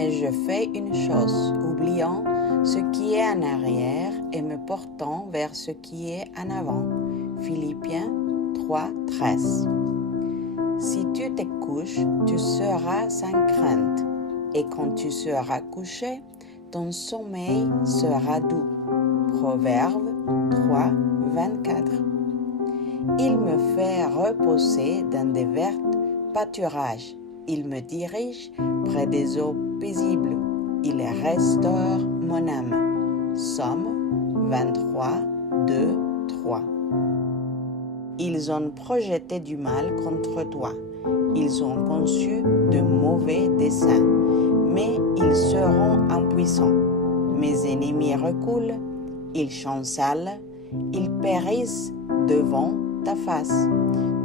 mais je fais une chose, oubliant ce qui est en arrière et me portant vers ce qui est en avant. Philippiens 3:13. Si tu te couches, tu seras sans crainte, et quand tu seras couché, ton sommeil sera doux. Proverbe 3:24. Il me fait reposer dans des verts pâturages. Il me dirige près des eaux paisibles. Il restaure mon âme. Psaume 23:2-3. Ils ont projeté du mal contre toi. Ils ont conçu de mauvais desseins, mais ils seront impuissants. Mes ennemis reculent, ils chancelent, ils périssent devant ta face.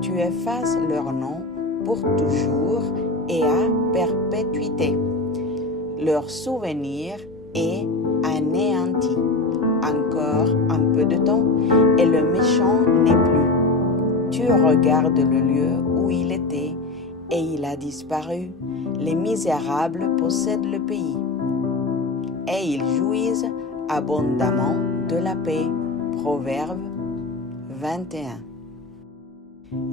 Tu effaces leur nom pour toujours et à perpétuité. Leur souvenir est anéanti. Encore un peu de temps et le méchant n'est plus. Tu regardes le lieu où il était et il a disparu. Les misérables possèdent le pays et ils jouissent abondamment de la paix. Proverbe 21.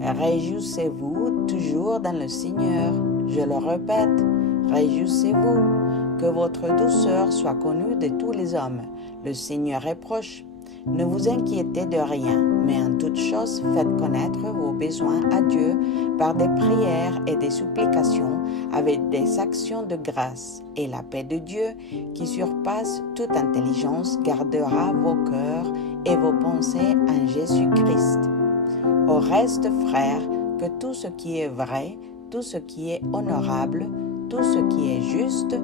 Réjouissez-vous toujours dans le Seigneur. Je le répète, réjouissez-vous, que votre douceur soit connue de tous les hommes. Le Seigneur est proche. Ne vous inquiétez de rien, mais en toute chose, faites connaître vos besoins à Dieu par des prières et des supplications avec des actions de grâce. Et la paix de Dieu, qui surpasse toute intelligence, gardera vos cœurs et vos pensées en Jésus-Christ. Au reste, frères, que tout ce qui est vrai, tout ce qui est honorable, tout ce qui est juste,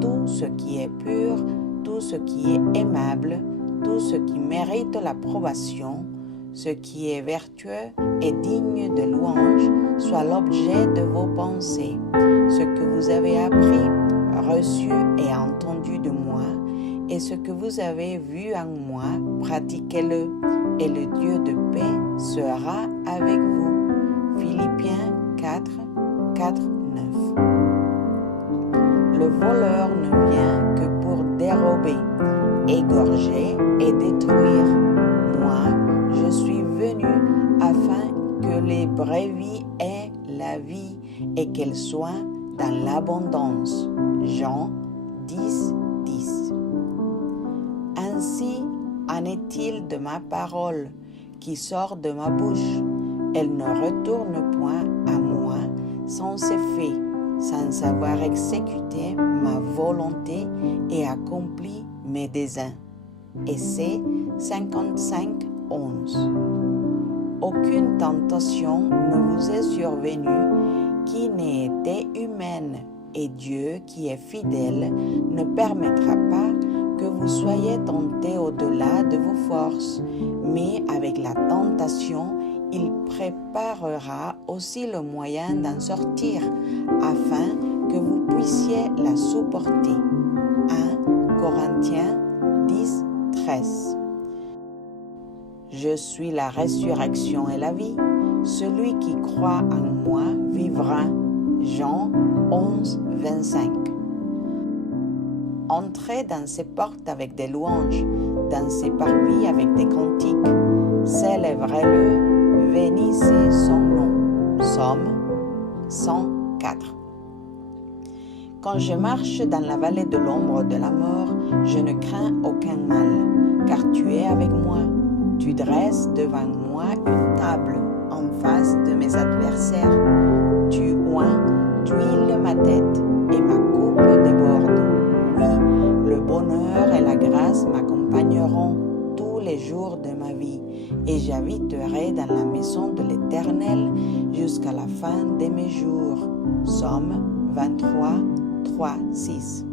tout ce qui est pur, tout ce qui est aimable, tout ce qui mérite l'approbation, ce qui est vertueux et digne de louange, soit l'objet de vos pensées. Ce que vous avez appris, reçu et entendu de moi, et ce que vous avez vu en moi, pratiquez-le, et le Dieu de paix sera avec vous. Philippiens 4:9. Le voleur ne vient que pour dérober, égorger et détruire. Moi, je suis venu afin que les brebis aient la vie et qu'elles soient dans l'abondance. Jean 10:10. Ainsi en est-il de ma parole qui sort de ma bouche. Elle ne retourne point à moi sans effet, sans avoir exécuté ma volonté et accompli mes desseins. Essai 55:11. Aucune tentation ne vous est survenue qui n'ait été humaine, et Dieu, qui est fidèle, ne permettra pas que vous soyez tentés au-delà de vos forces, mais avec la tentation, il préparera aussi le moyen d'en sortir, afin que vous puissiez la supporter. 1 Corinthiens 10:13. Je suis la résurrection et la vie. Celui qui croit en moi vivra. Jean 11:25. Entrez dans ses portes avec des louanges, dans ses parvis avec des cantiques. Célébrez-le, bénissez son nom. Psaume 104. Quand je marche dans la vallée de l'ombre de la mort, je ne crains aucun mal, car tu es avec moi. Tu dresses devant moi une table en face de mes adversaires. Tu oins d'huile ma tête et ma coupe déborde. Oui, le bonheur et la grâce m'accompagneront tous les jours de ma vie, et j'habiterai dans la maison de l'Éternel jusqu'à la fin de mes jours. Psaume 23:3-6.